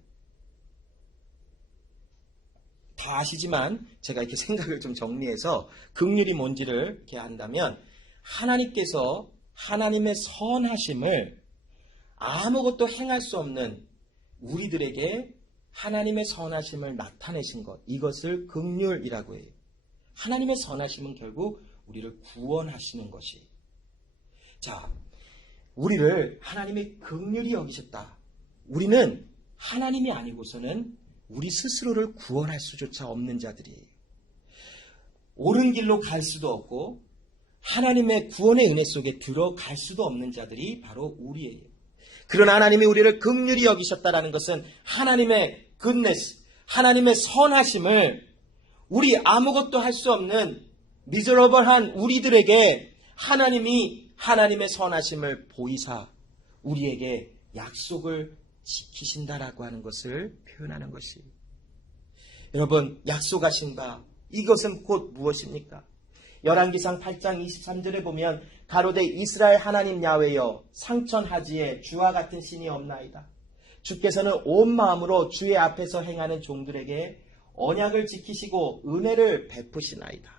다 아시지만 제가 이렇게 생각을 좀 정리해서 긍휼이 뭔지를 이렇게 한다면 하나님께서 하나님의 선하심을 아무것도 행할 수 없는 우리들에게 하나님의 선하심을 나타내신 것, 이것을 긍휼이라고 해요. 하나님의 선하심은 결국 우리를 구원하시는 것이. 자, 우리를 하나님이 긍휼히 여기셨다. 우리는 하나님이 아니고서는 우리 스스로를 구원할 수조차 없는 자들이에요. 옳은 길로 갈 수도 없고 하나님의 구원의 은혜 속에 들어갈 수도 없는 자들이 바로 우리예요. 그러나 하나님이 우리를 긍휼히 여기셨다라는 것은 하나님의 goodness, 하나님의 선하심을 우리 아무것도 할 수 없는 미저러블한 우리들에게 하나님이 하나님의 선하심을 보이사 우리에게 약속을 지키신다라고 하는 것을 표현하는 것이. 여러분, 약속하신 바 이것은 곧 무엇입니까? 열왕기상 8장 23절에 보면 가로되 이스라엘 하나님 야훼여 상천하지에 주와 같은 신이 없나이다. 주께서는 온 마음으로 주의 앞에서 행하는 종들에게 언약을 지키시고 은혜를 베푸시나이다.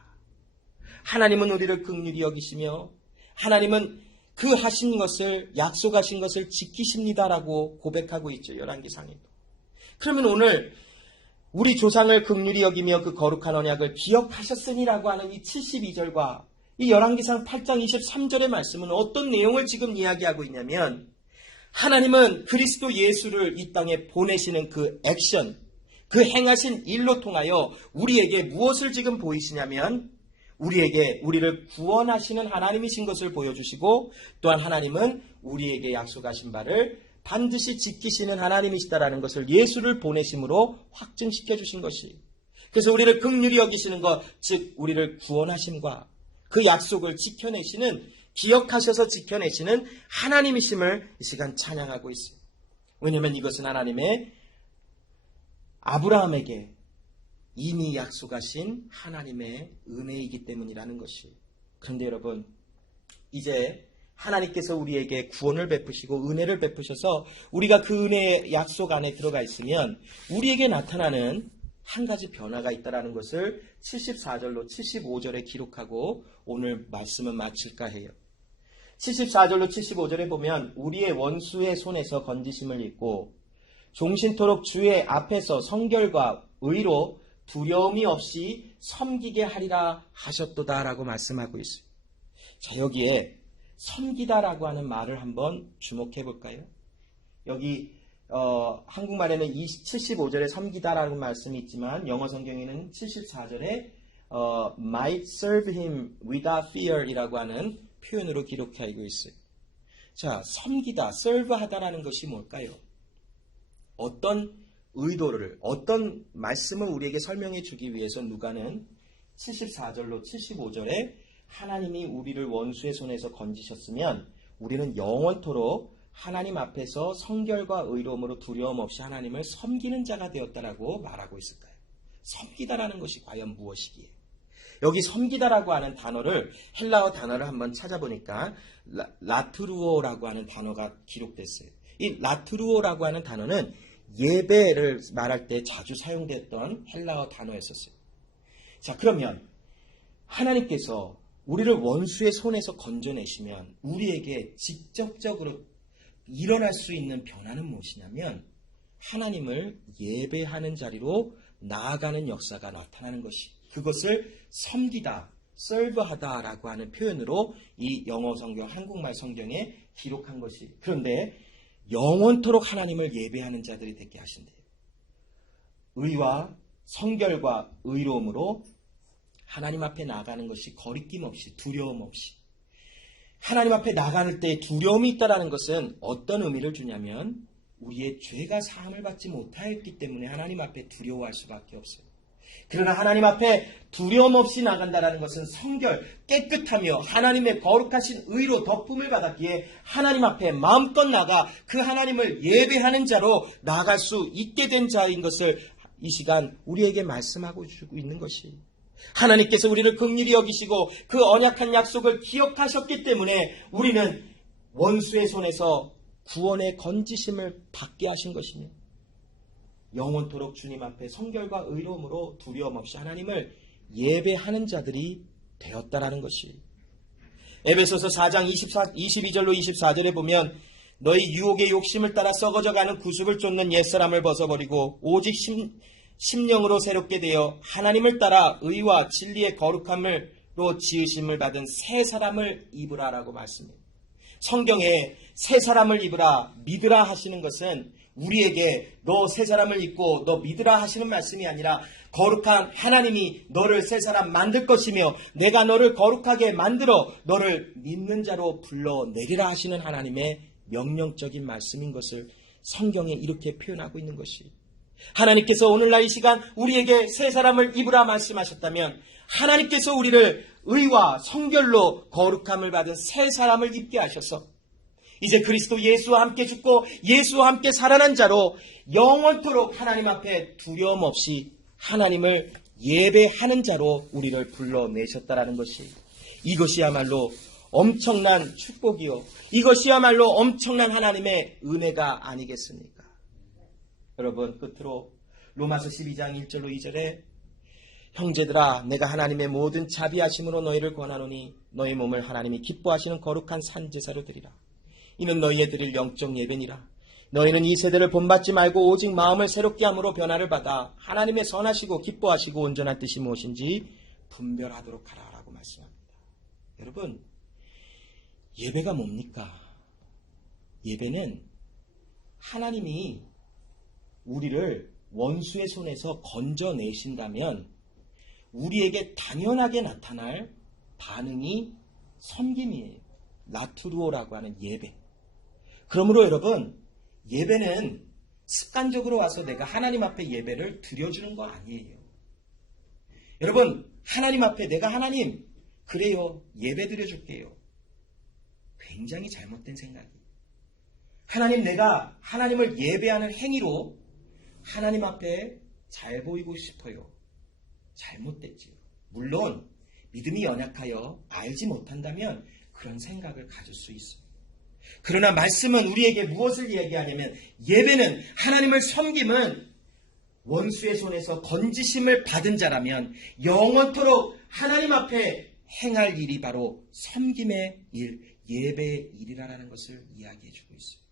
하나님은 우리를 긍휼히 여기시며 하나님은 그 하신 것을, 약속하신 것을 지키십니다라고 고백하고 있죠. 열왕기상에도. 그러면 오늘 우리 조상을 긍휼히 여기며 그 거룩한 언약을 기억하셨으니라고 하는 이 72절과 이 열왕기상 8장 23절의 말씀은 어떤 내용을 지금 이야기하고 있냐면 하나님은 그리스도 예수를 이 땅에 보내시는 그 액션, 그 행하신 일로 통하여 우리에게 무엇을 지금 보이시냐면 우리를 구원하시는 하나님이신 것을 보여주시고 또한 하나님은 우리에게 약속하신 바를 반드시 지키시는 하나님이시다라는 것을 예수를 보내심으로 확증시켜 주신 것이. 그래서 우리를 긍휼히 여기시는 것, 즉 우리를 구원하심과 그 약속을 지켜내시는, 기억하셔서 지켜내시는 하나님이심을 이 시간 찬양하고 있어요. 왜냐하면 이것은 하나님의 아브라함에게 이미 약속하신 하나님의 은혜이기 때문이라는 것이. 그런데 여러분, 이제 하나님께서 우리에게 구원을 베푸시고 은혜를 베푸셔서 우리가 그 은혜의 약속 안에 들어가 있으면 우리에게 나타나는 한 가지 변화가 있다는 것을 74절로 75절에 기록하고 오늘 말씀은 마칠까 해요. 74절로 75절에 보면 우리의 원수의 손에서 건지심을 입고 종신토록 주의 앞에서 성결과 의로 두려움이 없이 섬기게 하리라 하셨도다라고 말씀하고 있어요. 자, 여기에 섬기다라고 하는 말을 한번 주목해 볼까요? 여기 한국말에는 75절에 섬기다라는 말씀이 있지만 영어 성경에는 74절에 might serve him without fear 이라고 하는 표현으로 기록하고 있어요. 자, 섬기다, serve하다라는 것이 뭘까요? 어떤 의도를, 어떤 말씀을 우리에게 설명해 주기 위해서 누가는 74절로 75절에 하나님이 우리를 원수의 손에서 건지셨으면 우리는 영원토록 하나님 앞에서 성결과 의로움으로 두려움 없이 하나님을 섬기는 자가 되었다라고 말하고 있을까요? 섬기다라는 것이 과연 무엇이기에? 여기 섬기다라고 하는 단어를, 헬라어 단어를 한번 찾아보니까 라트루오라고 하는 단어가 기록됐어요. 이 라트루오라고 하는 단어는 예배를 말할 때 자주 사용됐던 헬라어 단어였었어요. 자, 그러면 하나님께서 우리를 원수의 손에서 건져내시면 우리에게 직접적으로 일어날 수 있는 변화는 무엇이냐면 하나님을 예배하는 자리로 나아가는 역사가 나타나는 것이, 그것을 섬기다, serve하다라고 하는 표현으로 이 영어 성경, 한국말 성경에 기록한 것이, 그런데 영원토록 하나님을 예배하는 자들이 되게 하신대요. 의와 성결과 의로움으로 하나님 앞에 나가는 것이 거리낌 없이, 두려움 없이. 하나님 앞에 나가는 때 두려움이 있다는 것은 어떤 의미를 주냐면 우리의 죄가 사함을 받지 못하였기 때문에 하나님 앞에 두려워할 수밖에 없어요. 그러나 하나님 앞에 두려움 없이 나간다는 것은 성결, 깨끗하며 하나님의 거룩하신 의로 덮음을 받았기에 하나님 앞에 마음껏 나가 그 하나님을 예배하는 자로 나아갈 수 있게 된 자인 것을 이 시간 우리에게 말씀하고 주고 있는 것이, 하나님께서 우리를 긍휼히 여기시고 그 언약한 약속을 기억하셨기 때문에 우리는 원수의 손에서 구원의 건지심을 받게 하신 것이며 영원토록 주님 앞에 성결과 의로움으로 두려움 없이 하나님을 예배하는 자들이 되었다라는 것이, 에베소서 4장 22절로 24절에 보면 너희 유혹의 욕심을 따라 썩어져가는 구습을 쫓는 옛사람을 벗어버리고 오직 심령으로 새롭게 되어 하나님을 따라 의와 진리의 거룩함으로 지으심을 받은 새 사람을 입으라라고 말씀해요. 성경에 새 사람을 입으라, 믿으라 하시는 것은 우리에게 너 새 사람을 입고 너 믿으라 하시는 말씀이 아니라 거룩한 하나님이 너를 새 사람 만들 것이며 내가 너를 거룩하게 만들어 너를 믿는 자로 불러내리라 하시는 하나님의 명령적인 말씀인 것을 성경에 이렇게 표현하고 있는 것이, 하나님께서 오늘날 이 시간 우리에게 새 사람을 입으라 말씀하셨다면 하나님께서 우리를 의와 성결로 거룩함을 받은 새 사람을 입게 하셔서 이제 그리스도 예수와 함께 죽고 예수와 함께 살아난 자로 영원토록 하나님 앞에 두려움 없이 하나님을 예배하는 자로 우리를 불러내셨다라는 것이, 이것이야말로 엄청난 축복이요, 이것이야말로 엄청난 하나님의 은혜가 아니겠습니까? 여러분, 끝으로 로마서 12장 1절로 2절에 형제들아 내가 하나님의 모든 자비하심으로 너희를 권하노니 너희 몸을 하나님이 기뻐하시는 거룩한 산제사로 드리라. 이는 너희의 드릴 영적 예배니라. 너희는 이 세대를 본받지 말고 오직 마음을 새롭게 함으로 변화를 받아 하나님의 선하시고 기뻐하시고 온전한 뜻이 무엇인지 분별하도록 하라라고 말씀합니다. 여러분, 예배가 뭡니까? 예배는 하나님이 우리를 원수의 손에서 건져내신다면 우리에게 당연하게 나타날 반응이 섬김이에요. 라투루오라고 하는 예배. 그러므로 여러분, 예배는 습관적으로 와서 내가 하나님 앞에 예배를 드려주는 거 아니에요. 여러분, 하나님 앞에 내가 하나님, 그래요, 예배 드려줄게요. 굉장히 잘못된 생각이에요. 하나님, 내가 하나님을 예배하는 행위로 하나님 앞에 잘 보이고 싶어요. 잘못됐지요. 물론 믿음이 연약하여 알지 못한다면 그런 생각을 가질 수 있어요. 그러나 말씀은 우리에게 무엇을 얘기하냐면 예배는, 하나님을 섬김은 원수의 손에서 건지심을 받은 자라면 영원토록 하나님 앞에 행할 일이 바로 섬김의 일, 예배의 일이라는 것을 이야기해주고 있어요.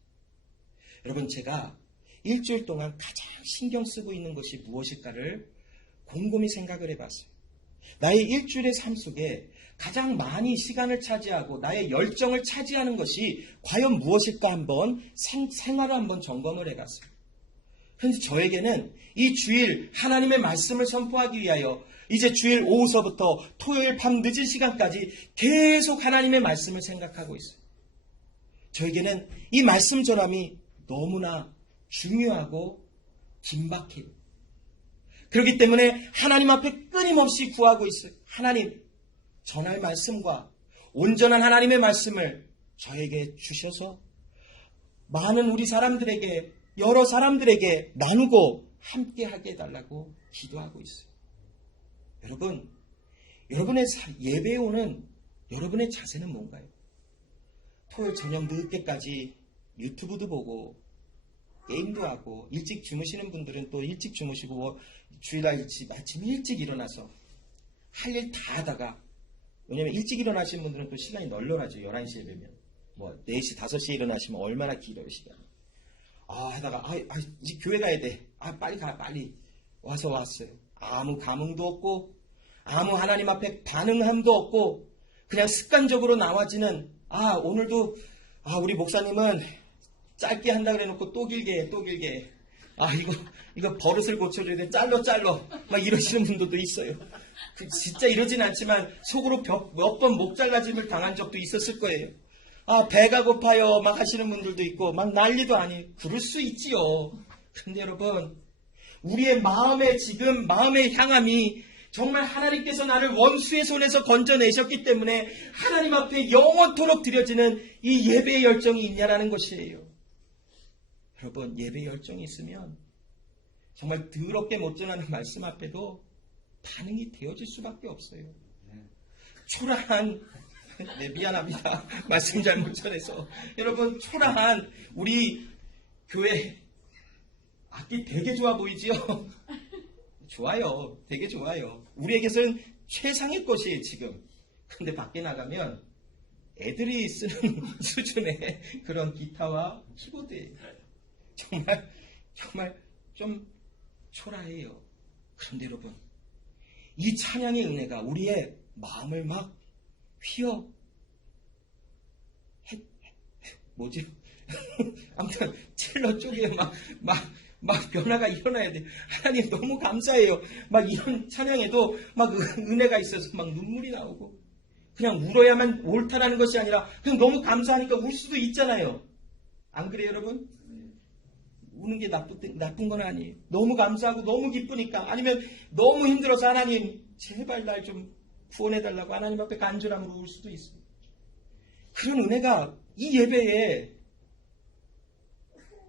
여러분, 제가 일주일 동안 가장 신경 쓰고 있는 것이 무엇일까를 곰곰이 생각을 해봤어요. 나의 일주일의 삶 속에 가장 많이 시간을 차지하고 나의 열정을 차지하는 것이 과연 무엇일까 한번 생활을 한번 점검을 해봤어요. 그런데 저에게는 이 주일 하나님의 말씀을 선포하기 위하여 이제 주일 오후서부터 토요일 밤 늦은 시간까지 계속 하나님의 말씀을 생각하고 있어요. 저에게는 이 말씀 전함이 너무나 중요하고 긴박해요. 그렇기 때문에 하나님 앞에 끊임없이 구하고 있어요. 하나님, 전할 말씀과 온전한 하나님의 말씀을 저에게 주셔서 많은 우리 사람들에게, 여러 사람들에게 나누고 함께 하게 해달라고 기도하고 있어요. 여러분, 여러분의 예배에 오는 여러분의 자세는 뭔가요? 토요일 저녁 늦게까지 유튜브도 보고 게임도 하고, 일찍 주무시는 분들은 또 일찍 주무시고, 주일날 아침 일찍 일어나서 할 일 다 하다가 왜냐면 일찍 일어나시는 분들은 또 시간이 널널하죠. 11시에 되면. 4시, 5시에 일어나시면 얼마나 길어요, 시간이. 하다가, 이제 교회 가야 돼. 빨리 가, 빨리. 왔어요. 아무 감흥도 없고, 아무 하나님 앞에 반응함도 없고, 그냥 습관적으로 나와지는, 오늘도, 우리 목사님은 짧게 한다 그래 놓고 또 길게 해. 이거 버릇을 고쳐줘야 돼. 잘러. 막 이러시는 분들도 있어요. 진짜 이러진 않지만 속으로 몇 번 목 잘라짐을 당한 적도 있었을 거예요. 배가 고파요. 막 하시는 분들도 있고, 막 난리도 아니에요. 그럴 수 있지요. 근데 여러분, 우리의 마음의 향함이 정말 하나님께서 나를 원수의 손에서 건져내셨기 때문에 하나님 앞에 영원토록 드려지는 이 예배의 열정이 있냐라는 것이에요. 여러분, 예배의 열정이 있으면 정말 더럽게 못 전하는 말씀 앞에도 반응이 되어질 수밖에 없어요. 초라한, 미안합니다. 말씀 잘못 전해서. 여러분, 초라한 우리 교회 악기 되게 좋아 보이지요? 좋아요. 되게 좋아요. 우리에게서는 최상의 것이에요, 지금. 근데 밖에 나가면 애들이 쓰는 수준의 그런 기타와 키보드예요. 정말 좀 초라해요. 그런데 여러분, 이 찬양의 은혜가 우리의 마음을 막 아무튼 첼로 쪽에 막 변화가 일어나야 돼. 하나님 너무 감사해요. 막 이런 찬양에도 막 은혜가 있어서 막 눈물이 나오고, 그냥 울어야만 옳다라는 것이 아니라 그냥 너무 감사하니까 울 수도 있잖아요. 안 그래요, 여러분? 우는 게 나쁜 건 아니에요. 너무 감사하고 너무 기쁘니까. 아니면 너무 힘들어서 하나님 제발 날 좀 구원해달라고 하나님 앞에 간절함으로 울 수도 있어요. 그런 은혜가 이 예배에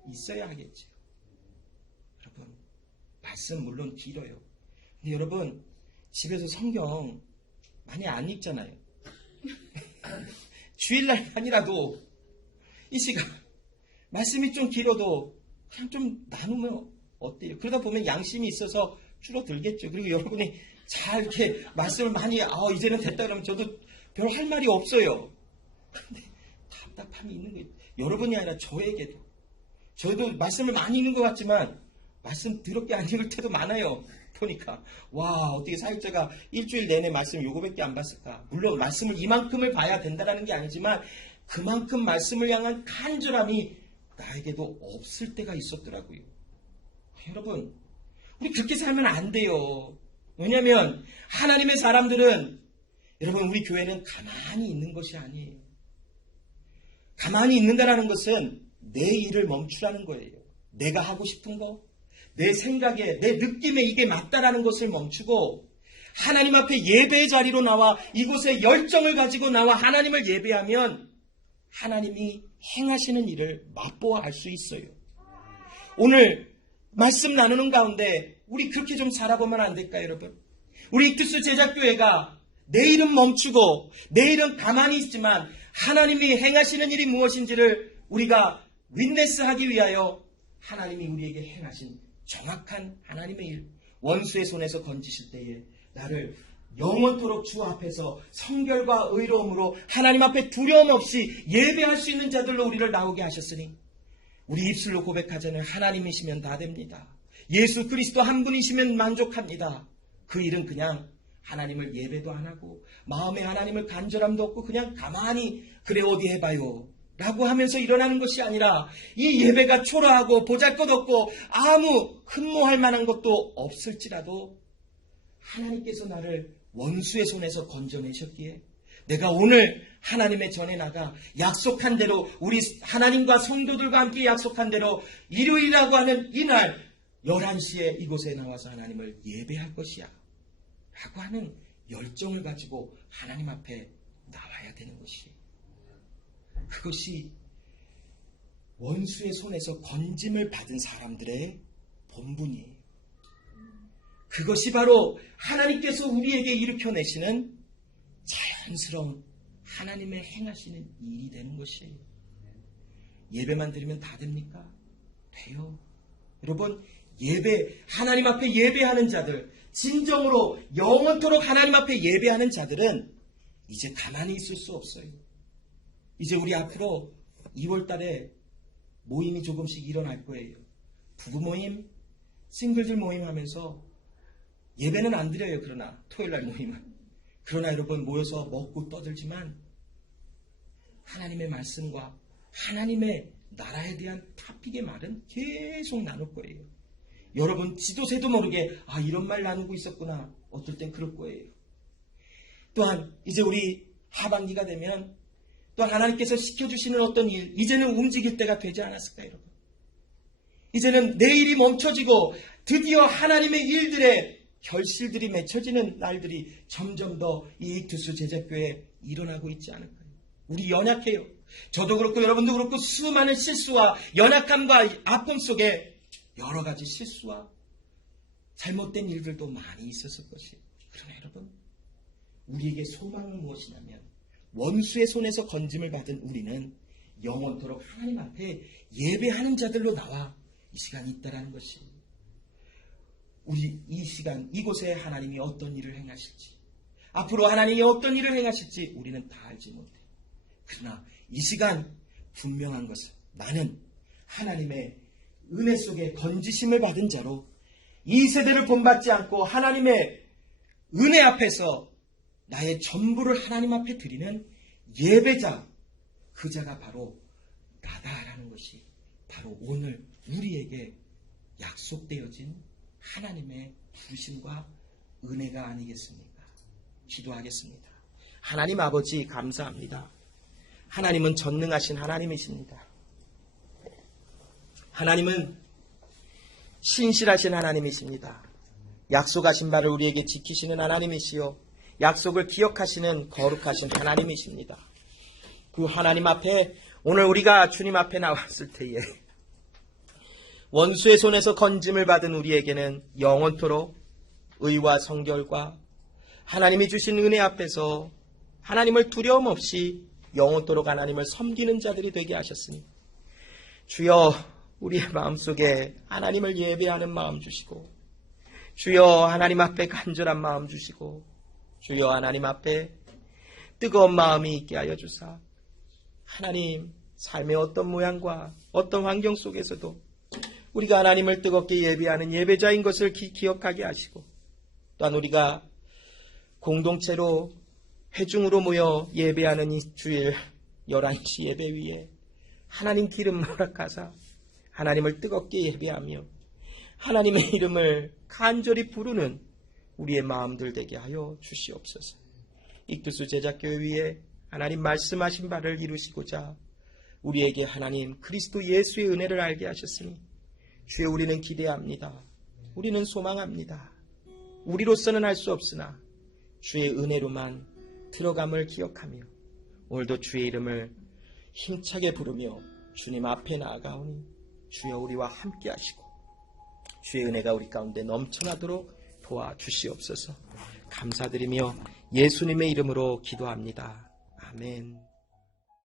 있어야 하겠죠. 여러분, 말씀 물론 길어요. 근데 여러분, 집에서 성경 많이 안 읽잖아요. 주일날만이라도 이 시간 말씀이 좀 길어도 그냥 좀 나누면 어때요? 그러다 보면 양심이 있어서 줄어들겠죠. 그리고 여러분이 잘 이렇게 말씀을 많이 이제는 됐다 그러면 저도 별 할 말이 없어요. 근데 답답함이 있는 거예요. 여러분이 아니라 저도 말씀을 많이 읽는 것 같지만 말씀 더럽게 안 읽을 때도 많아요. 보니까 어떻게 사역자가 일주일 내내 말씀 요거밖에 안 봤을까. 물론 말씀을 이만큼을 봐야 된다는 게 아니지만 그만큼 말씀을 향한 간절함이 나에게도 없을 때가 있었더라고요. 여러분, 우리 그렇게 살면 안 돼요. 왜냐하면 하나님의 사람들은, 여러분, 우리 교회는 가만히 있는 것이 아니에요. 가만히 있는다라는 것은 내 일을 멈추라는 거예요. 내가 하고 싶은 거, 내 생각에, 내 느낌에 이게 맞다라는 것을 멈추고 하나님 앞에 예배의 자리로 나와 이곳에 열정을 가지고 나와 하나님을 예배하면 하나님이 행하시는 일을 맛보아 알 수 있어요. 오늘 말씀 나누는 가운데 우리 그렇게 좀 살아보면 안 될까요, 여러분? 우리 익투스 제작교회가 내일은 멈추고 내일은 가만히 있지만 하나님이 행하시는 일이 무엇인지를 우리가 윈네스하기 위하여 하나님이 우리에게 행하신 정확한 하나님의 일, 원수의 손에서 건지실 때에 나를 영원토록 주 앞에서 성결과 의로움으로 하나님 앞에 두려움 없이 예배할 수 있는 자들로 우리를 나오게 하셨으니 우리 입술로 고백하자면 하나님이시면 다 됩니다. 예수 그리스도 한 분이시면 만족합니다. 그 일은 그냥 하나님을 예배도 안 하고 마음에 하나님을 간절함도 없고 그냥 가만히 그래 어디 해봐요 라고 하면서 일어나는 것이 아니라 이 예배가 초라하고 보잘것없고 아무 흠모할 만한 것도 없을지라도 하나님께서 나를 원수의 손에서 건져내셨기에 내가 오늘 하나님의 전에 나가 약속한 대로 우리 하나님과 성도들과 함께 약속한 대로 일요일이라고 하는 이날 11시에 이곳에 나와서 하나님을 예배할 것이야 라고 하는 열정을 가지고 하나님 앞에 나와야 되는 것이에요. 그것이 원수의 손에서 건짐을 받은 사람들의 본분이에요. 그것이 바로 하나님께서 우리에게 일으켜내시는 자연스러운 하나님의 행하시는 일이 되는 것이에요. 예배만 드리면 다 됩니까? 돼요. 여러분, 하나님 앞에 예배하는 자들, 진정으로 영원토록 하나님 앞에 예배하는 자들은 이제 가만히 있을 수 없어요. 이제 우리 앞으로 2월 달에 모임이 조금씩 일어날 거예요. 부부 모임, 싱글들 모임 하면서 예배는 안 드려요. 그러나 토요일날 모임은. 그러나 여러분 모여서 먹고 떠들지만 하나님의 말씀과 하나님의 나라에 대한 토픽의 말은 계속 나눌 거예요. 여러분 지도새도 모르게 이런 말 나누고 있었구나. 어떨 땐 그럴 거예요. 또한 이제 우리 하반기가 되면 또한 하나님께서 시켜주시는 어떤 일, 이제는 움직일 때가 되지 않았을까 여러분. 이제는 내일이 멈춰지고 드디어 하나님의 일들에 결실들이 맺혀지는 날들이 점점 더 이 익투스 제자교회에 일어나고 있지 않을까요? 우리 연약해요. 저도 그렇고 여러분도 그렇고 수많은 실수와 연약함과 아픔 속에 여러 가지 실수와 잘못된 일들도 많이 있었을 것이에요. 그러나 여러분, 우리에게 소망은 무엇이냐면 원수의 손에서 건짐을 받은 우리는 영원토록 하나님 앞에 예배하는 자들로 나와 이 시간이 있다라는 것이에요. 우리 이 시간 이곳에 하나님이 어떤 일을 행하실지, 앞으로 하나님이 어떤 일을 행하실지 우리는 다 알지 못해요. 그러나 이 시간 분명한 것은 나는 하나님의 은혜 속에 건지심을 받은 자로 이 세대를 본받지 않고 하나님의 은혜 앞에서 나의 전부를 하나님 앞에 드리는 예배자, 그 자가 바로 나다라는 것이 바로 오늘 우리에게 약속되어진 하나님의 부르심과 은혜가 아니겠습니까? 기도하겠습니다. 하나님 아버지 감사합니다. 하나님은 전능하신 하나님이십니다. 하나님은 신실하신 하나님이십니다. 약속하신 바를 우리에게 지키시는 하나님이시요 약속을 기억하시는 거룩하신 하나님이십니다. 그 하나님 앞에 오늘 우리가 주님 앞에 나왔을 때에 원수의 손에서 건짐을 받은 우리에게는 영원토록 의와 성결과 하나님이 주신 은혜 앞에서 하나님을 두려움 없이 영원토록 하나님을 섬기는 자들이 되게 하셨으니 주여 우리의 마음속에 하나님을 예배하는 마음 주시고 주여 하나님 앞에 간절한 마음 주시고 주여 하나님 앞에 뜨거운 마음이 있게 하여 주사 하나님 삶의 어떤 모양과 어떤 환경 속에서도 우리가 하나님을 뜨겁게 예배하는 예배자인 것을 기억하게 하시고 또한 우리가 공동체로 회중으로 모여 예배하는 이 주일 11시 예배 위에 하나님 기름 허락하사 하나님을 뜨겁게 예배하며 하나님의 이름을 간절히 부르는 우리의 마음들 되게 하여 주시옵소서. 익투스 제자교회 위에 하나님 말씀하신 바를 이루시고자 우리에게 하나님 그리스도 예수의 은혜를 알게 하셨으니 주여 우리는 기대합니다. 우리는 소망합니다. 우리로서는 할 수 없으나 주의 은혜로만 들어감을 기억하며 오늘도 주의 이름을 힘차게 부르며 주님 앞에 나아가오니 주여 우리와 함께 하시고 주의 은혜가 우리 가운데 넘쳐나도록 도와주시옵소서. 감사드리며 예수님의 이름으로 기도합니다. 아멘.